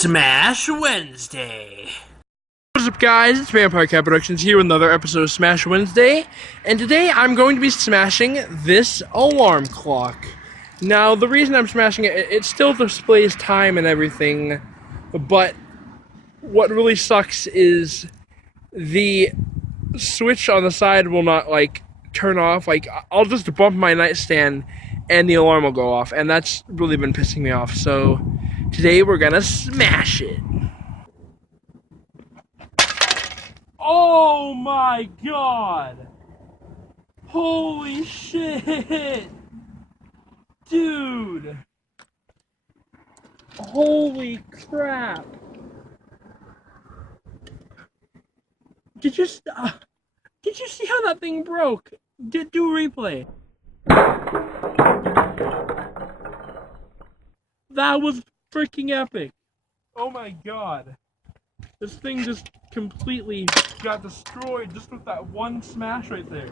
Smash Wednesday. What's up, guys? It's Vampire Cat Productions here with another episode of Smash Wednesday, and today I'm going to be smashing this alarm clock. Now, the reason I'm smashing it, it still displays time and everything, but what really sucks is the switch on the side will not, turn off. I'll just bump my nightstand and the alarm will go off, and that's really been pissing me off. So today we're gonna smash it. Oh my god! Holy shit! Dude! Holy crap! Did you see how that thing broke? Do a replay. That was freaking epic. Oh my god. This thing just completely got destroyed just with that one smash right there.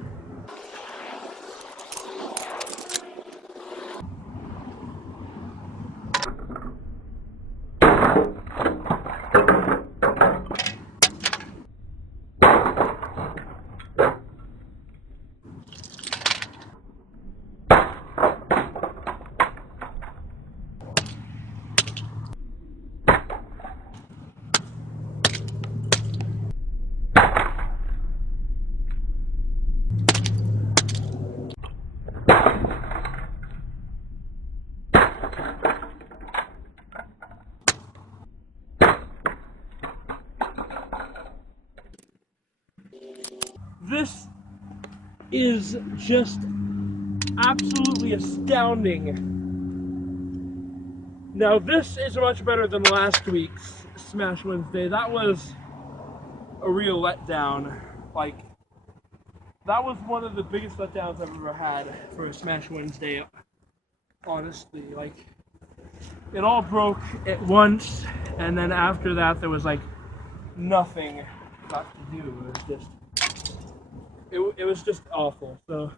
This is just absolutely astounding. Now this is much better than last week's Smash Wednesday. That was a real letdown. That was one of the biggest letdowns I've ever had for a Smash Wednesday, honestly. It all broke at once, and then after that there was nothing left to do. It was just awful, so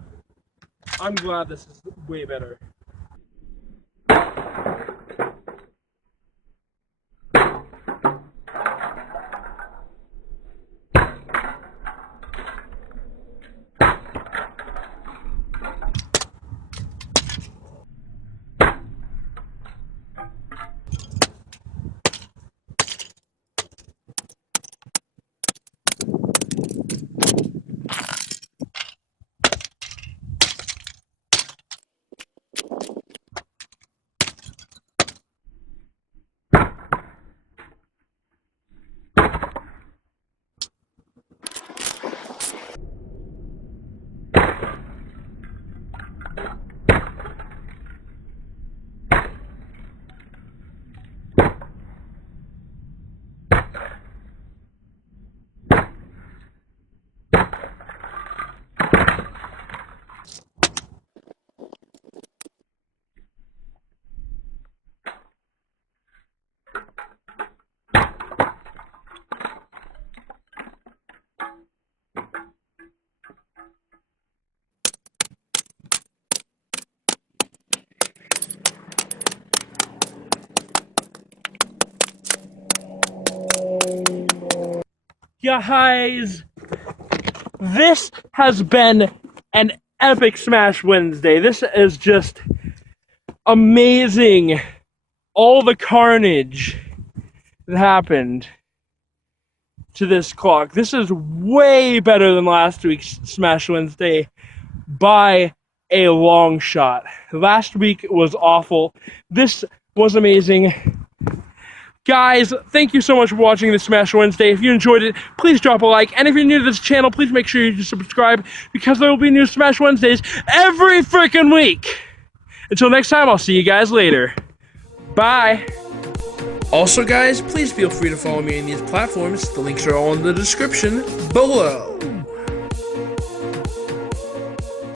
I'm glad this is way better. Guys, this has been an epic Smash Wednesday. This is just amazing. All the carnage that happened to this clock. This is way better than last week's Smash Wednesday by a long shot. Last week was awful. This was amazing. Guys, thank you so much for watching this Smash Wednesday. If you enjoyed it, please drop a like. And if you're new to this channel, please make sure you subscribe, because there will be new Smash Wednesdays every freaking week. Until next time, I'll see you guys later. Bye. Also, guys, please feel free to follow me on these platforms. The links are all in the description below.